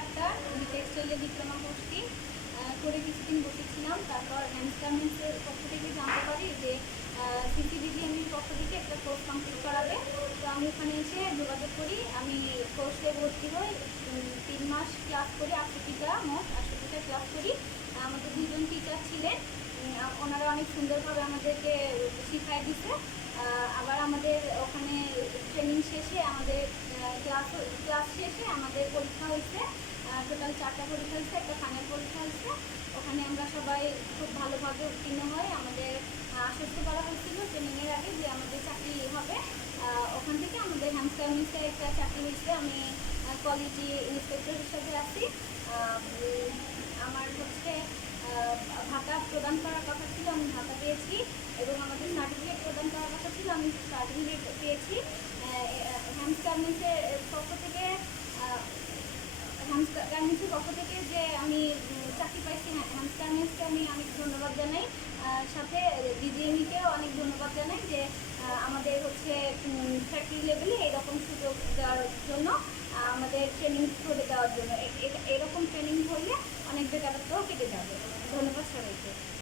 আক্তার। আমি টেক্সটাইলে ডিপ্লোমা কোর্সটি করে কিছুদিন বসেছিলাম। তারপর হ্যান্ডস গার্মেন্টসের পক্ষ থেকে জানতে পারি যে সিসিবিজিএমইর পক্ষ থেকে একটা কোর্স কমপ্লিট করাবে। তো আমি ওখানে এসে যোগাযোগ করি। আমি কোর্সে ভর্তি হই। 3 মাস ক্লাস করি, 68টা মোট 68টা ক্লাস করি। আমাদের 2জন টিচার ছিলেন, ওনারা অনেক সুন্দরভাবে আমাদেরকে শিখাই দিছে। আবার আমাদের ওখানে ট্রেনিং শেষে আমাদের ক্লাস শেষে আমাদের পরীক্ষা হয়েছে। টোটাল 4টা পরীক্ষা হয়েছে, একটা ফাইনাল পরীক্ষা হয়েছে। ওখানে আমরা সবাই খুব ভালোভাবে উত্তীর্ণ হই। আমাদের আশ্বস্ত করা হয়েছিল ট্রেনিংয়ের আগে যে আমাদের চাকরি হবে। ওখান থেকে আমাদের হ্যান্ডস গার্মেন্টসে একটা চাকরি হয়েছে। আমি কোয়ালিটি ইন্সপেক্টর হিসাবে আছি। আমার হচ্ছে ভাতা প্রদান করার কথা ছিল, আমি ভাতা পেয়েছি। এবং আমাদের সার্টিফিকেট প্রদান করার কথা ছিল, আমি সার্টিফিকেট পেয়েছি। হ্যান্ডস গার্মেন্টসের পক্ষ থেকে যে আমি চাকরি পাইছি, হ্যান্ডস গার্মেন্টসকে আমি অনেক ধন্যবাদ জানাই। সাথে ডিজিএমইকেও অনেক ধন্যবাদ জানাই যে আমাদের হচ্ছে ফ্যাক্টরি লেভেলে এরকম সুযোগ দেওয়ার জন্য, আমাদের ট্রেনিং করে দেওয়ার জন্য। এরকম ট্রেনিং হলে অনেক বেকারত্ব কেটে যাবে। ধন্যবাদ সবাইকে।